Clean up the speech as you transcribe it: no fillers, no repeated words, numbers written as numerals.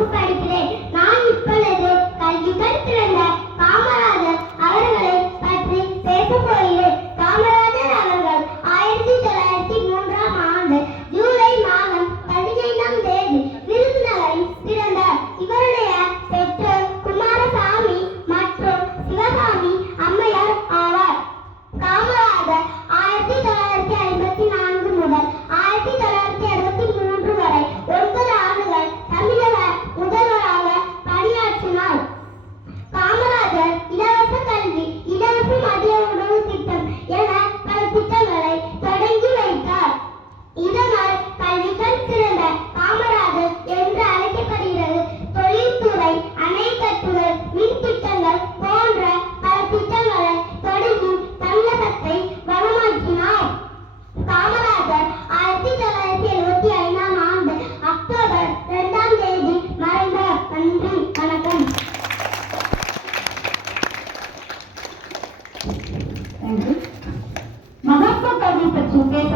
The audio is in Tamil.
வகுப்பு படிக்கிறேன். நான் இப்பொழுது கல்வி கண் திறந்த காமராஜர் அவர்களை பற்றி பேசப் போகிறேன். காமராஜர் அவர்கள் 1903ஆம் ஆண்டு ஜூலை மாதம் 15ஆம் தேதி விருதுநகரில் பிறந்தார். இவருடைய பெற்றோர் குமாரசாமி மற்றும் சிவகாமி அம்மையார் ஆவார். காமராஜர் 1954 முதல் 1963 வரை 9 ஆண்டுகள் தமிழக முதல்வராக பணியாற்றினார். காமராஜர் இலவச கல்வி, இலவச மதிய உணவு திட்டம் என பல திட்டங்களை தொடங்கி வைத்தார். இதனால் கல்வி கண் திறந்த காமராஜர் என்று அழைக்கப்படுகிறது. தொழில்துறை, அணை கட்டுதல், மின் திட்டங்கள் போன்ற பல திட்டங்களை தொடங்கி தமிழகத்தை வளமாக்கினார். காமராஜர் 1975ஆம் ஆண்டு அக்டோபர் 2ஆம் தேதி மறைந்தார். நன்றி, வணக்கம். மகாத்மா காந்தி பற்றி பேச